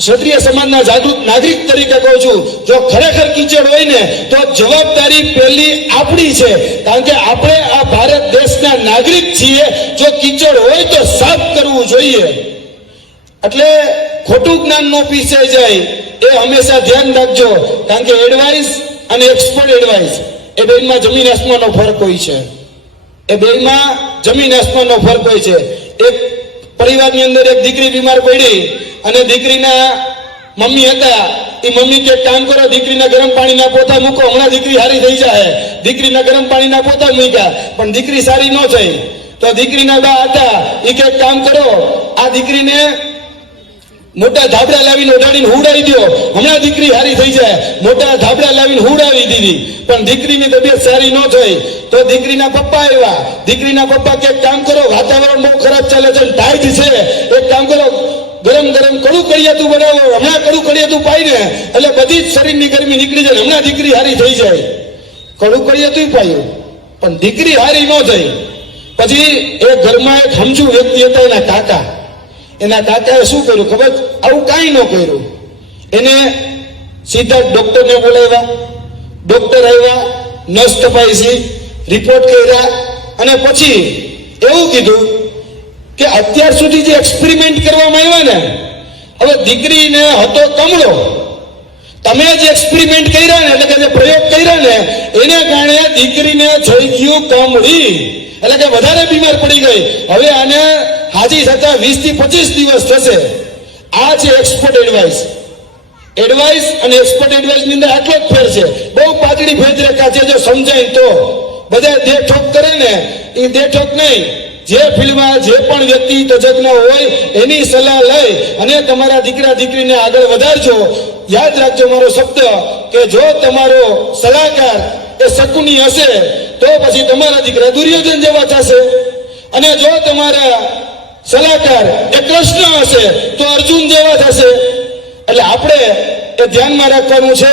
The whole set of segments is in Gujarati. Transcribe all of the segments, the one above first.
ક્ષત્રિય સમાજના જાગૃત નાગરિક તરીકે કહું છું, જો ખરેખર કિચડ હોય ને, તો જવાબદારી પહેલી આપણી છે. કારણ કે આપણે આ ભારત દેશના નાગરિક છીએ. જો કીચડ હોય તો સાફ કરવું જોઈએ. એટલે ખોટું જ્ઞાન નો પીસાઈ જાય, એ હંમેશા ધ્યાન રાખજો. કારણ કે એડવાઇસ અને એક્સપર્ટ એડવાઇસ એ બેમાં જમીન આસમાનનો ફરક હોય છે. એ બેમાં જમીન આસમાનનો ફરક હોય છે. એક પરિવારની અંદર એક દીકરી બીમાર પડી અને દીકરીના મમ્મી હતા, એ મમ્મી કે કામ કરો, દીકરીના ગરમ પાણીના પોતા મૂકો, હમણાં દીકરી સારી થઈ જાય દીકરીના ગરમ પાણીના પોતા મૂક્યા, પણ દીકરી સારી ન થઈ. તો દીકરીના બા હતા, એ કે કામ કરો, આ દીકરીને મોટા ધાબડા લાવીને ઓઢાડીને હુડાવી દો હમણાં દીકરી હારી થઈ જાય. મોટા ધાબડા લાવીને હુડાવી દીધી. પણ દીકરીની તબિયત સારી ન થઈ. તો દીકરીના પપ્પા આવ્યા. દીકરીના પપ્પા કે કામ કરો, વાતાવરણ બહુ ખરાબ ચાલે છે ટાઈટ છે. એક કામ કરો ગરમ ગરમ કડું કડિયાતું બનાવો હમણાં કડું કડિયાતું પાઈને, એટલે બધી જ શરીરની ગરમી નીકળી જાય હમણાં દીકરી હારી થઈ જાય. કડું કડિયાતું પાયું પણ દીકરી હારી ન થઈ. પછી એ ઘરમાં એક સમજુ વ્યક્તિ હતા, એના કાકા. એના કાકાએ શું કર્યું ખબર? આવું કાંઈ ન કર્યું. એને સીધા ડોક્ટરને બોલાવ્યા. ડોક્ટર આવ્યા નર્સ તપાઈ રિપોર્ટ કર્યા, અને પછી એવું કીધું કે અત્યાર સુધી જે એક્સપેરિમેન્ટ કરવામાં આવ્યા ને, હવે દીકરીને હતો કમળો. તમે જે એક્સપેરિમેન્ટ કર્યા ને, એટલે કે જે પ્રયોગ કર્યા ને, એને કારણે દીકરીને થઈ ગયું કમળી. એટલે કે વધારે બીમાર પડી ગઈ. હવે આને હાજી થતા વીસથી પચીસ દિવસ થશે. આ છે એક્સપર્ટ એડવાઇસ એડવાઇસ અને એક્સપર્ટ એડવાઇસની અંદર આટલો જ ફેર છે. બહુ પાતળી ભેદરેખા છે, જો સમજાય તો. બધા દેઠોક કરે ને એ દેઠોક નહીં. જે ફિલ્ડમાં જે પણ વ્યક્તિ તજજ્ઞ હોય, એની સલાહ લઈ અને તમારા દીકરા, દીકરીને આગળ વધારજો. યાદ રાખજો મારો શબ્દ કે જો તમારો સલાહકાર એ શકુની હશે, તો પછી તમારા દીકરા દુર્યોધન જેવા થશે. અને જો તમારા સલાહકાર એ કૃષ્ણ હશે, તો અર્જુન જેવા થશે. એટલે આપણે એ ધ્યાનમાં રાખવાનું છે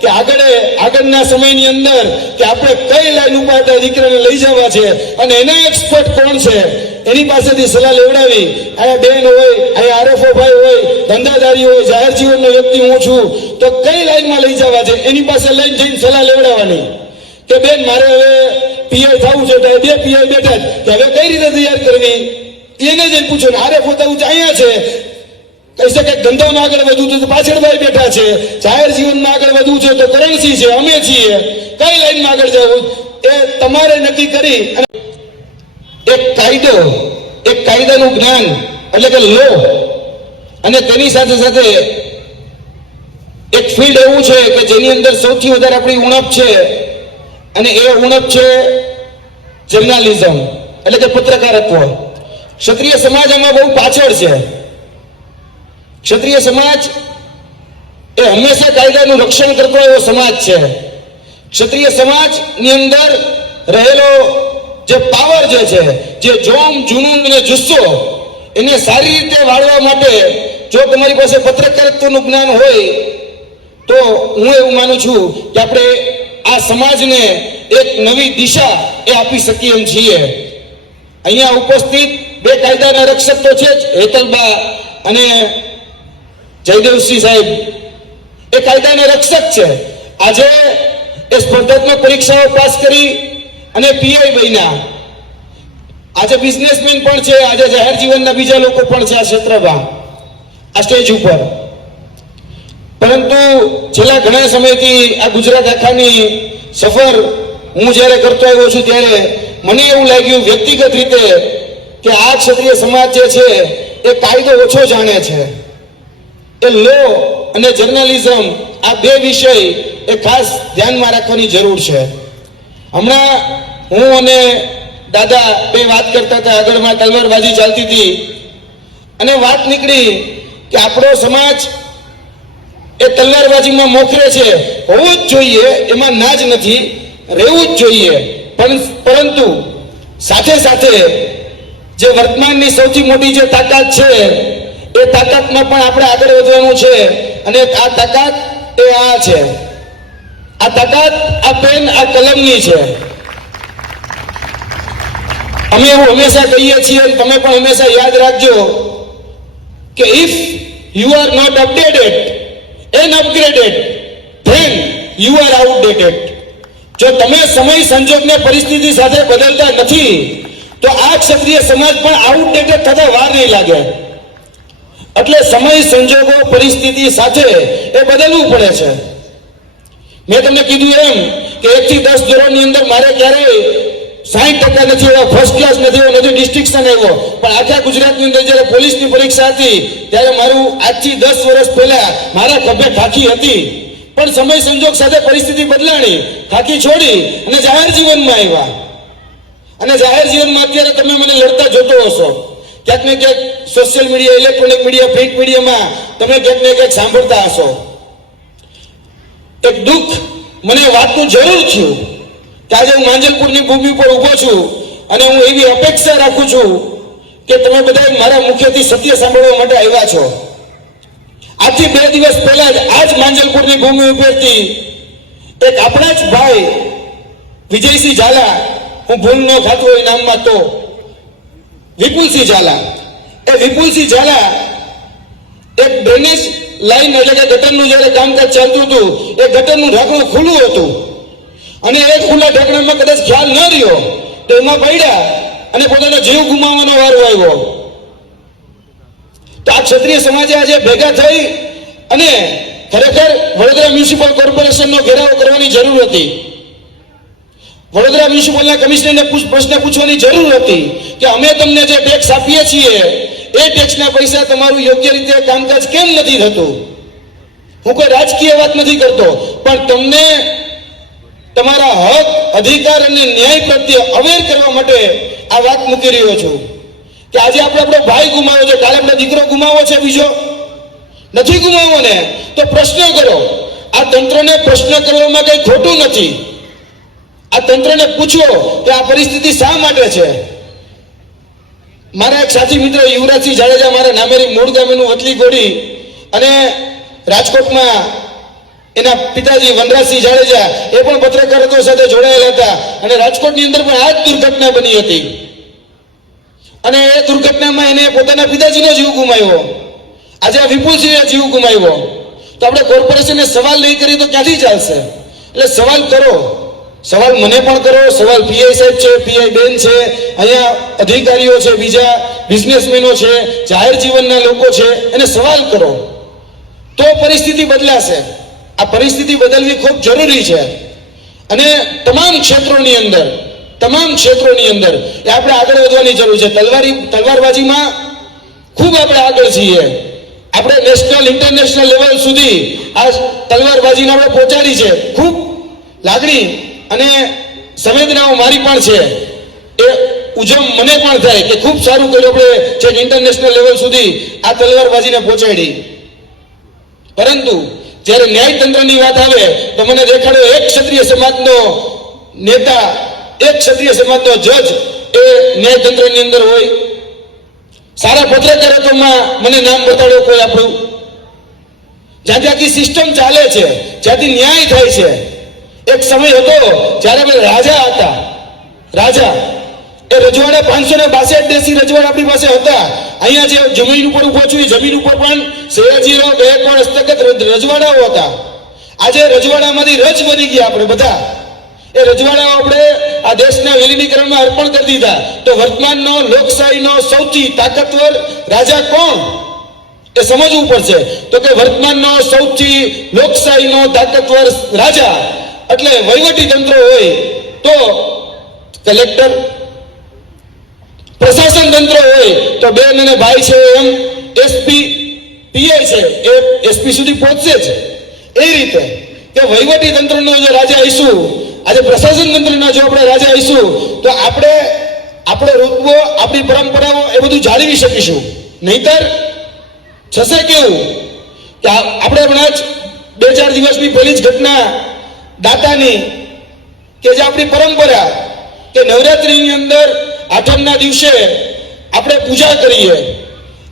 કે આગળ આગળના સમયની અંદર કે આપણે કઈ લાઈન ઉપર દીકરાને લઈ જવા છે અને એના એક્સપર્ટ કોણ છે? એની પાસેથી સલાહ લેવડાવી. અહીંયા બેન હોય અહીંયા આરએફઓ ભાઈ હોય, ધંધાદારી હોય, જાહેર જીવનનો વ્યક્તિ હું છું, તો કઈ લાઈનમાં લઈ જવા છે? એની પાસે લઈને જઈને સલાહ લેવડાવવાની. કે બેન, મારે હવે પીઆઈ થવું છે, તો બે પીઆઈ બેઠા કે હવે કઈ રીતે તૈયાર કરવી? એને જઈને પૂછો ને આરે પોતા અહીંયા છે. કહી શકે ધંધામાં આગળ વધવું છે તો પાછળ ભાઈ બેઠા છે, જાહેર જીવનમાં આગળ વધવું છે તો કરન્સી છે, અમે છીએ. કઈ લાઈનમાં આગળ જવું? એ તમારે નક્કી કરી એક કાયદો, એક કાયદાનું જ્ઞાન, એટલે કે લો અને તેની સાથે સાથે એક ફિલ્ડ એવું છે કે જેની અંદર સૌથી વધારે આપણી ઉણપ છે, અને એ ઉણપ છે જર્નાલિઝમ એટલે કે પત્રકારત્વ. ક્ષત્રિય સમાજ આમાં બહુ પાછળ છે. ક્ષત્રિય સમાજ એ હંમેશા કાયદાનું રક્ષણ કરતો એવો સમાજ છે. ક્ષત્રિય સમાજની અંદર રહેલો જે પાવર જે છે, જે જોમ, જુનૂન અને જુસ્સો, એને સારી રીતે વાળવા માટે જો તમારી પાસે પત્રકારત્વનું જ્ઞાન હોય, તો હું એવું માનું છું કે આપણે આ સમાજને એક નવી દિશા એ આપી શકીએ એમ છીએ. અહીંયા ઉપસ્થિત બે કાયદાના રક્ષક તો છે જ, હેતલબા અને જયદેવસિંહ સાહેબ, એ કાયદાના રક્ષક છે. આજે એ સ્પર્ધાત્મક પરીક્ષાઓ પાસ કરી અને પીઆઈ બન્યા. આજે બિઝનેસમેન પણ છે, આજે જાહેર જીવનના બીજા લોકો પણ છે આ ક્ષેત્રમાં, આ સ્ટેજ ઉપર. પરંતુ છેલ્લા ઘણા સમયથી આ ગુજરાત આખાની સફર હું જ્યારે કરતો આવ્યો છું ત્યારે મને એવું લાગ્યું વ્યક્તિગત રીતે કે આ ક્ષત્રિય સમાજ જે છે, એ કાયદો ઓછો જાણે છે. એ લો અને જર્નાલિઝમ આ બે વિષય એ ખાસ ધ્યાનમાં રાખવાની જરૂર છે. હમણાં હું અને દાદા બે વાત કરતા હતા, આગળમાં તલવારબાજી ચાલતી હતી. અને વાત નીકળી કે આપણો સમાજ એ તલવારબાજીમાં મોખરે છે. હોવું જ જોઈએ, એમાં ના જ નથી, રહેવું જ જોઈએ. પણ પરંતુ સાથે સાથે જે વર્તમાનની સૌથી મોટી જે તાકાત છે એ તાકાતમાં પણ આપણે આગળ વધવાનું છે. અને આ તાકાત એ આ છે. આ તાકાત, આ પેન, આ કલમની છે. અમે એવું હંમેશા કહીએ છીએ અને તમે પણ હંમેશા યાદ રાખજો કે if you are not updated and upgraded then you are outdated જો તમે સમય સંજોગને પરિસ્થિતિ સાથે બદલતા નથી, તો આ ક્ષત્રિય સમાજ પણ આઉટડેટેડ થતા વાર નહીં લાગે. એટલે સમય, સંજોગો, પરિસ્થિતિ સાથે એ બદલવું પડે છે. મેં તમને કીધું એમ કે એક થી દસ ધોરણની અંદર મારે ક્યારેય સાહીઠ ટકા નથી એવા ફર્સ્ટ ક્લાસ નથી એવો, નથી ડિસ્ટિંક્શન આવ્યો. પણ આખા ગુજરાતની અંદર જ્યારે પોલીસની પરીક્ષા હતી, ત્યારે મારું આજથી દસ વર્ષ પહેલા મારા ખભે ખાખી હતી. પણ સમય, સંજોગ સાથે પરિસ્થિતિ બદલાણી, ખાખી છોડી અને જાહેર જીવનમાં આવ્યા. અને જાહેર જીવનમાં અત્યારે તમે મને લડતા જોતો હશો. ક્યાંક ને ક્યાંક social media electronic media print મીડિયામાં તમે ક્યાંક ને ક્યાંક સાંભળતા હશો. એક દુઃખ મને વાતનું જરૂર થયું કે આજે હું માંજલપુરની ભૂમિ પર ઊભો છું અને હું એવી અપેક્ષા રાખું છું કે તમે બધા મારા મુખ્યથી સત્ય સાંભળવા માટે આવ્યા છો. આજથી બે દિવસ પહેલા જ આજ માંજલપુરની ભૂમિ ઉપરથી એક આપણા જ ભાઈ વિજયસિંહ ઝાલા, હું ભૂલ ન ખાતું હોય નામમાં તો વિપુલસિંહ ઝાલા. એ વિપુલસિંહ ઝાલા એક ડ્રેનેજ લાઈન એટલે કે ગટરનું જ્યારે કામકાજ ચાલતું હતું, એ ગટરનું ઢાંકણું ખુલ્લું હતું. અને એ ખુલ્લા ઢાંકણામાં કદાચ ખ્યાલ ન રહ્યો, તો એમાં પડ્યા અને પોતાનો જીવ ગુમાવવાનો વારો આવ્યો. તો આ ક્ષત્રિય સમાજે આજે ભેગા થઈ અને ખરેખર વડોદરા મ્યુનિસિપલ કોર્પોરેશનનો ઘેરાવો કરવાની જરૂર હતી. વડોદરા મ્યુનિસિપલના કમિશનરને પ્રશ્ન પૂછવાની જરૂર હતી કે અમે તમને જે ટેક્સ આપીએ છીએ, એ ટેક્સના પૈસા તમારું યોગ્ય રીતે કામકાજ કેમ નથી થતું? હું કોઈ રાજકીય વાત નથી કરતો, પણ તમને તમારા હક, અધિકાર અને ન્યાય પ્રત્યે અવેર કરવા માટે આ વાત મૂકી રહ્યો છું. કે આજે આપણે આપણો ભાઈ ગુમાવ્યો છે, કાલે આપણો દીકરો ગુમાવો છે બીજો? નથી ગુમાવવો ને તો પ્રશ્ન કરો. આ તંત્રને પ્રશ્ન કરવામાં કંઈ ખોટું નથી. આ તંત્રને પૂછો કે આ પરિસ્થિતિ શા માટે છે? મારા એક સાથી મિત્ર યુવરાજસિંહ જાડેજા મારા નામેરી મૂળ ગામેનું વતલી ગોડી અને રાજકોટમાં એના પિતાજી વનરાજસિંહ જાડેજા એ પણ પત્રકારત્વ સાથે જોડાયેલા હતા અને રાજકોટની અંદર પણ આ જ દુર્ઘટના બની હતી. અને એ દુર્ઘટનામાં એને પોતાના પિતાજીનો જીવ ગુમાવ્યો. આજે આ વિપુલસિંહે જીવ ગુમાવ્યો. તો આપણે કોર્પોરેશનને સવાલ નહીં કરીએ તો ક્યાંથી ચાલશે? એટલે સવાલ કરો. સવાલ મને પણ કરો સવાલ પીઆઈ સાહેબ છે, પીઆઈ બેન છે, અહીંયા અધિકારીઓ છે, બીજા બિઝનેસમેનો છે, જાહેર જીવનના લોકો છે, એને સવાલ કરો. તો પરિસ્થિતિ બદલાશે. આ પરિસ્થિતિ બદલવી ખૂબ જરૂરી છે. અને તમામ ક્ષેત્રોની અંદર, તમામ ક્ષેત્રોની અંદર એ આપણે આગળ વધવાની જરૂર છે. તલવારી, તલવારબાજીમાં ખૂબ આપણે આગળ છીએ. આપણે નેશનલ ઇન્ટરનેશનલ લેવલ સુધી આ તલવારબાજીને આપણે પહોંચાડી છે. ખૂબ લાગણી અને સંવેદનાઓ મારી પણ છે. એ ઉજમ મને પણ થાય કે ખૂબ સારું કર્યું આપણે છેક ઇન્ટરનેશનલ લેવલ સુધી આ તલવારબાજીને પહોંચાડી. પરંતુ જ્યારે ન્યાયતંત્રની વાત આવે તો મને દેખાડો એક ક્ષત્રિય સમાજનો નેતા, એક ક્ષત્રિય સમાજનો જજ એ ન્યાયતંત્રની અંદર હોય. સારા પત્રકારત્વમાં મને નામ બતાડો કોઈ આપણું. જ્યાંથી આખી સિસ્ટમ ચાલે છે, જ્યાંથી ન્યાય થાય છે એક સમય હતો જ્યારે આપણે રાજા હતા. રાજા. એ રજવાડા પાંચસો ને બાસઠ દેશી રજવાડા આપણી પાસે હતા. અહીંયા જે જમીન ઉપર ઊભો છું, એ જમીન ઉપર પણ સયાજીરાવ ગાયકવાડ હસ્તગત રજ- રજવાડાઓ હતા. આજે રજવાડામાંથી રજ બની ગયા આપણે બધા. એ રજવાડાઓ આપણે આ દેશના વિલીનીકરણમાં અર્પણ કરી દીધા. તો વર્તમાનનો, લોકશાહીનો સૌથી તાકાતવર રાજા કોણ? એ સમજવું પડશે. તો કે વર્તમાનનો સૌથી લોકશાહીનો તાકાતવર રાજા. એટલે વહીવટી તંત્ર હોય તો કલેક્ટર, પ્રશાસન તંત્ર હોય તો બેન અને ભાઈ છે એમ એસપી પીઆઈ છે, એ એસપી સુધી પહોંચશે જ. એ રીતે કે વહીવટી તંત્રનો જો રાજા આવીશું, આજે પ્રશાસન તંત્રના જો આપણે રાજા આવીશું, તો આપણે આપણે રૂપવો આપણી પરંપરાઓ એ બધું જાળવી શકીશું. નહીતર થશે કેવું? કે આપણે હમણાં જ બે ચાર દિવસની પહેલી જ ઘટના દાતાની કે જે આપણી પરંપરા કે નવરાત્રિની અંદર આઠમના દિવસે આપણે પૂજા કરીએ.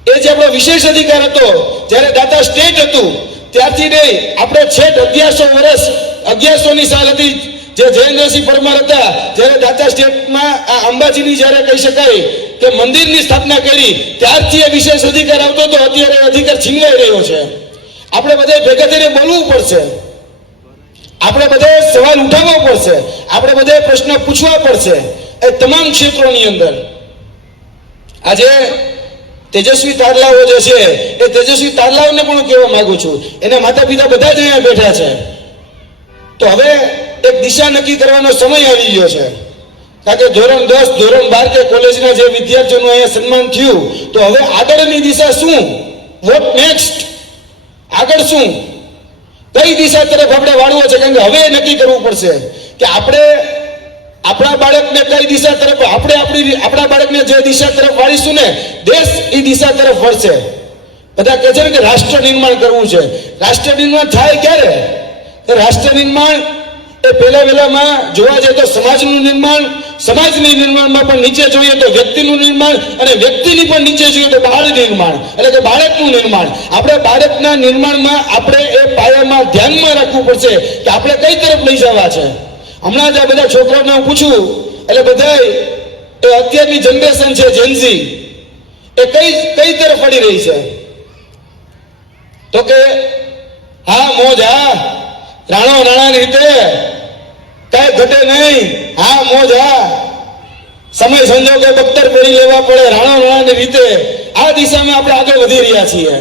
એ જે આપણો વિશેષ અધિકાર હતો, જ્યારે દાતા સ્ટેટ હતું, ત્યારથી નહીં, આપણે છેક અગિયારસો વર્ષ અગિયારસોની સાલ હતી, જે જયેન્દ્રસિંહ પરમાર હતા, જ્યારે દાતા સ્ટેટમાં આ અંબાજીની જ્યારે કહી શકાય કે મંદિરની સ્થાપના કરી, ત્યારથી એ વિશેષ અધિકાર આવતો હતો, અત્યારે અધિકાર છીનવાઈ રહ્યો છે. આપણે બધા ભેગા થઈને બોલવું પડશે. આપણે બધાએ સવાલ ઉઠાવવો પડશે. આપણે બધાએ પ્રશ્ન પૂછવા પડશે એ તમામ ક્ષેત્રોની અંદર. આજે તેજસ્વી તારલાઓ જે છે, એ તેજસ્વી તારલાઓને પણ કહેવા માંગુ છું. એના માતા પિતા બધા જ અહીંયા બેઠા છે. તો હવે એક દિશા નક્કી કરવાનો સમય આવી ગયો છે. કારણ કે ધોરણ દસ, ધોરણ બાર કે કોલેજના જે વિદ્યાર્થીઓનું અહીંયા સન્માન થયું, તો હવે આગળની દિશા શું? વોટ નેક્સ્ટ આગળ શું? કઈ દિશા તરફ આપણે વાળવો છે? કારણ કે હવે નક્કી કરવું પડશે કે આપણે આપણા બાળકને કઈ દિશા તરફ, આપણે આપણી આપણા બાળકને જે દિશા તરફ વાળીશું ને, દેશ એ દિશા તરફ વળશે. બધા કહે છે ને કે રાષ્ટ્ર નિર્માણ કરવું છે. રાષ્ટ્ર નિર્માણ થાય ક્યારે? રાષ્ટ્ર નિર્માણ એ પહેલા વહેલામાં જોવા જઈએ તો સમાજનું નિર્માણ, સમાજની નિર્માણમાં પણ નીચે જોઈએ તો વ્યક્તિનું નિર્માણ અને વ્યક્તિની પણ નીચે જોઈએ તો બાળ નિર્માણ, એટલે કે બાળકનું નિર્માણ. આપણે બાળકના નિર્માણમાં આપણે એ પાયામાં ધ્યાનમાં રાખવું પડશે કે આપણે કઈ તરફ લઈ જવા છે. હમણાં જ આ બધા છોકરાઓને હું પૂછું, એટલે બધા એ અત્યારની જનરેશન છે જેન્ઝી એ કઈ કઈ તરફ પડી રહી છે? તો કે, હા, મોજ, હા. રાણો રાણાની રીતે કઈ ઘટે નહીં. હા, મોજ, હા. સમય સંજોગે બખ્તર પડી લેવા પડે રાણા રાણાની રીતે. આ દિશામાં આપણે આગળ વધી રહ્યા છીએ.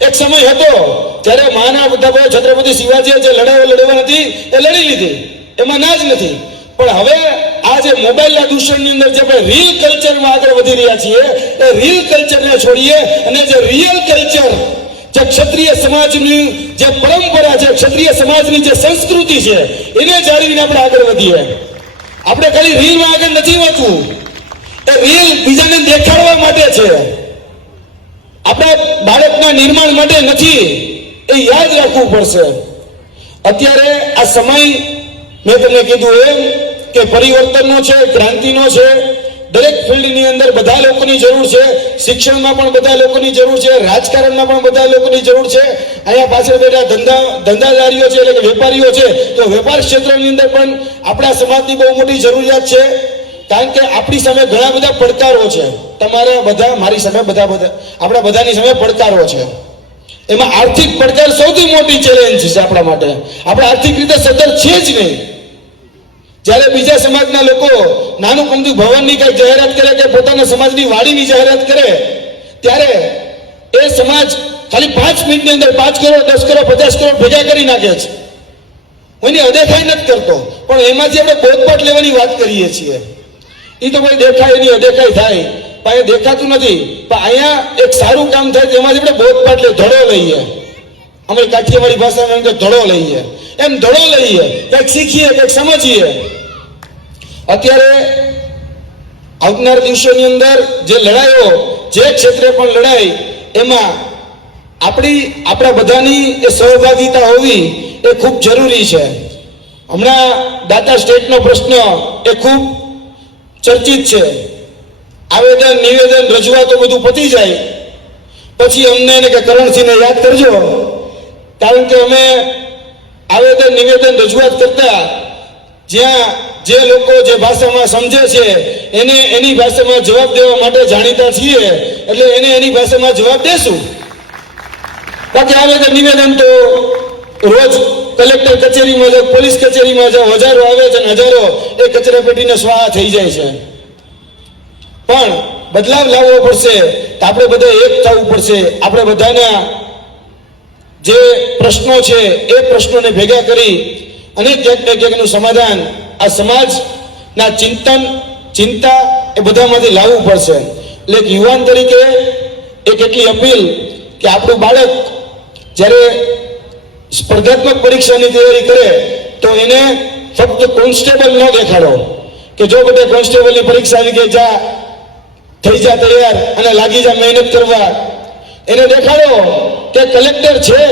એક સમય હતો જ્યારે માના બધા છત્રપતિ શિવાજીએ જે લડાઈઓ લડવા હતી, એ લડી લીધી. એમાં ના જ નથી. પણ હવે આ જે મોબાઈલના દૂષણની અંદર જે આપણે રીલ કલ્ચરમાં આગળ વધી રહ્યા છીએ, એ રીલ કલ્ચરને છોડીએ અને જે રિયલ કલ્ચર જે ક્ષત્રિય સમાજની જે પરંપરા છે, ક્ષત્રિય સમાજની જે સંસ્કૃતિ છે, એને જાળવીને આપણે આગળ વધીએ. આપણે ખાલી રીલમાં આગળ નથી વધવું. એ રીલ બીજાને દેખાડવા માટે છે. આપણા બાળકના નિર્માણ માટે નથી, એ યાદ રાખવું પડશે. અત્યારે આ સમય, મેં તમને કીધું એમ, કે પરિવર્તનનો છે, ક્રાંતિનો છે દરેક ફિલ્ડની અંદર બધા લોકોની જરૂર છે. શિક્ષણમાં પણ બધા લોકોની જરૂર છે. રાજકારણમાં પણ બધા લોકોની જરૂર છે. અહીંયા પાછળ બેઠા ધંધા, ધંધાદારીઓ છે એટલે કે વેપારીઓ છે. તો વેપાર ક્ષેત્રની અંદર પણ આપણા સમાજની બહુ મોટી જરૂરિયાત છે. કારણ કે આપણી સામે ઘણા બધા પડકારો છે. તમારા બધા, મારી સામે બધા બધા, આપણા બધાની સામે પડકારો છે. એમાં આર્થિક પડકાર સૌથી મોટી ચેલેન્જ છે આપણા માટે. આપણે આર્થિક રીતે સદર છે જ નહીં. જ્યારે બીજા સમાજના લોકો નાનું કમતું ભવનની કઈ જાહેરાત કરે કે પોતાના સમાજની વાડીની જાહેરાત કરે, ત્યારે એ સમાજ ખાલી પાંચ મિનિટની અંદર પાંચ કરોડ, દસ કરોડ, પચાસ કરોડ ભેગા કરી નાખે છે. હું એની અદેખાઈ નથી કરતો, પણ એમાંથી આપણે બોધપાઠ લેવાની વાત કરીએ છીએ. એ તો ભાઈ દેખાય, એની અદેખાઈ થાય. પણ એ દેખાતું નથી. પણ અહીંયા એક સારું કામ થાય, તેમાંથી આપણે બોધપાઠ લે ધડો લઈએ. અમે કાઠિયાવાડી અંદર ધડો લઈએ. એમ ધડો લઈએ. કંઈક શીખીએ, કંઈક સમજીએ. અત્યારે આવનાર દિવસોની અંદર જે લડાઈઓ, જે ક્ષેત્રે પણ લડાઈ, એમાં આપણી, આપણા બધાની એ સહભાગિતા હોવી એ ખૂબ જરૂરી છે. હમણાં દાતા સ્ટેટનો પ્રશ્ન એ ખૂબ ચર્ચિત છે. આવેદન, નિવેદન, રજૂઆતો બધું પતી જાય. પછી અમને એને કે કરણસિંહને યાદ કરજો. કારણ કે અમે આવેદન, નિવેદન, રજૂઆત કરતા જ્યાં જે લોકો જે ભાષામાં સમજે છે, એને એની ભાષામાં જવાબ દેવા માટે જાણીતા છીએ, એટલે એને એની ભાષામાં જવાબ દેશું. બાકી આવેદન નિવેદન તો રોજ કલેક્ટર કચેરીમાં જાઓ, પોલીસ કચેરીમાં જાઓ, હજારો આવે છે ને હજારો, એ કચરા પેટીને સ્વાહ થઈ જાય છે. પણ બદલાવ લાવવો પડશે તો આપણે બધા એક થવું પડશે. આપણે બધાના જે પ્રશ્નો છે, એ પ્રશ્નોને ભેગા કરી અને ક્યાંક ને સમાધાન આ સમાજના ચિંતન, ચિંતા એ બધામાંથી લાવવું પડશે. એટલે એક યુવાન તરીકે એક એટલી અપીલ કે આપણું બાળક જ્યારે સ્પર્ધાત્મક પરીક્ષાની તૈયારી કરે, તો એને ફક્ત કોન્સ્ટેબલ ન દેખાડો. કે જો બધે કોન્સ્ટેબલની પરીક્ષા આવી ગઈ જા, થઈ જા તૈયાર અને લાગી જા મહેનત કરવા, એને દેખાડો કે કલેક્ટર છે.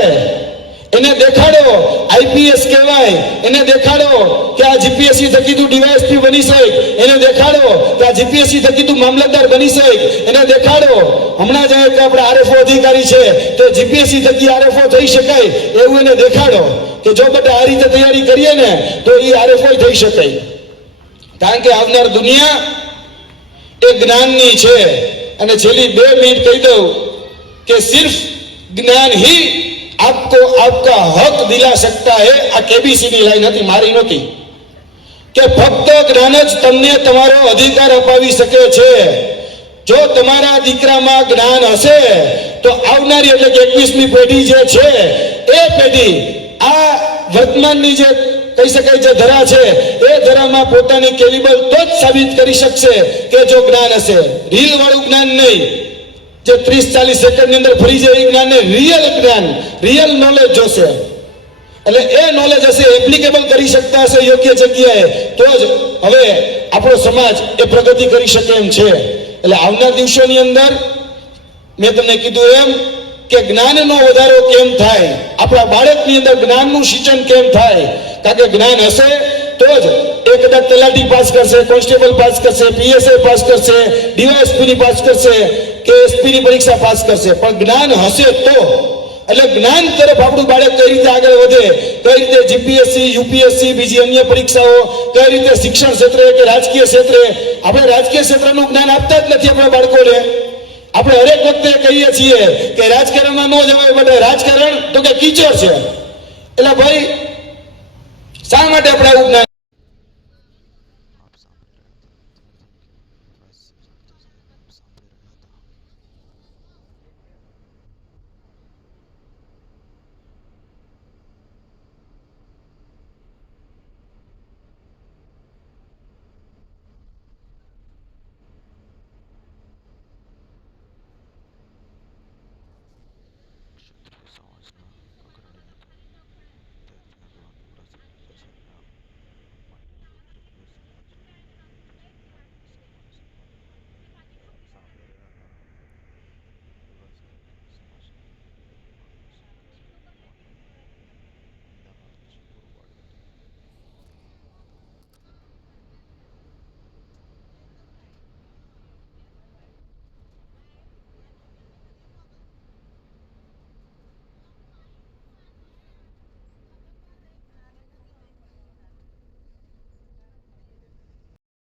એને દેખાડો આઈપીએસ કહેવાય. એને દેખાડો કે આ જીપીએસસી થકી તું ડીવાયએસપી બની શક એને દેખાડો કે આ જીપીએસસી થકી તું મામલતદાર બની શક એને દેખાડો હમણાં જ એક આપણા આરએફઓ અધિકારી છે. તો જીપીએસસી થકી આરએફઓ થઈ શકાય એવું એને દેખાડો કે જો બધા આ રીતે તૈયારી કરીએ ને, તો એ આરએફઓ થઈ શકાય. કારણ કે આવનાર દુનિયા એ જ્ઞાનની છે. અને છેલ્લી બે મિનિટ કહી દઉં કે સિર્ફ જ્ઞાન ही आपको आपका हक दिला सकता है આ કેબીસી ની લાઈન હતી મારી નહોતી કે ફક્ત જ્ઞાન જ તમને તમારો અધિકાર અપાવી શકે છે જો તમારા દીકરામાં જ્ઞાન હશે તો આવનારી એટલે કે એકવીસમી પેઢી જે છે એ પેઢી આ વર્તમાનની જે કહી શકાય જે ધરા છે એ ધરામાં પોતાની કેલિબલ તો જ સાબિત કરી શકશે કે જો જ્ઞાન હશે રીલ વાળું જ્ઞાન નહીં જે ત્રીસ ચાલીસ સેકન્ડની અંદર ફરી જાય એ જ્ઞાન રિયલ જ્ઞાન રિયલ નોલેજ જોશે એટલે એ નોલેજ હશે એપ્લિકેબલ કરી શકતા હશે, યોગ્ય જગ્યાએ. તો જ હવે આપણો સમાજ એ પ્રગતિ કરી શકે એમ છે. એટલે આવનાર દિવસોની અંદર મેં તમને કીધું એમ કે જ્ઞાનનો વધારો કેમ થાય? આપણા બાળકની અંદર જ્ઞાનનું સિંચન કેમ થાય? કારણ કે જ્ઞાન હશે તો જ એ કદાચ તલાટી પાસ કરશે, કોન્સ્ટેબલ પાસ કરશે, પીએસઆઈ પાસ કરશે ડીવાયએસપી ની પાસ કરશે કે એસપી ની પરીક્ષા પાસ કરશે. પણ જ્ઞાન હશે તો. એટલે જ્ઞાન તરફ આપણું બાળક કઈ રીતે આગળ વધે, કઈ રીતે જીપીએસસી, યુપીએસસી, બીજી અન્ય પરીક્ષાઓ, કઈ રીતે શિક્ષણ ક્ષેત્રે કે રાજકીય ક્ષેત્રે. આપણે રાજકીય ક્ષેત્રનું જ્ઞાન આપતા જ નથી આપણા બાળકોને. આપણે હરેક વખતે કહીએ છીએ કે રાજકારણમાં ન જવાય બધા રાજકારણ તો કે કીચડ છે. એટલે ભાઈ, શા માટે આપણે આવું જ્ઞાન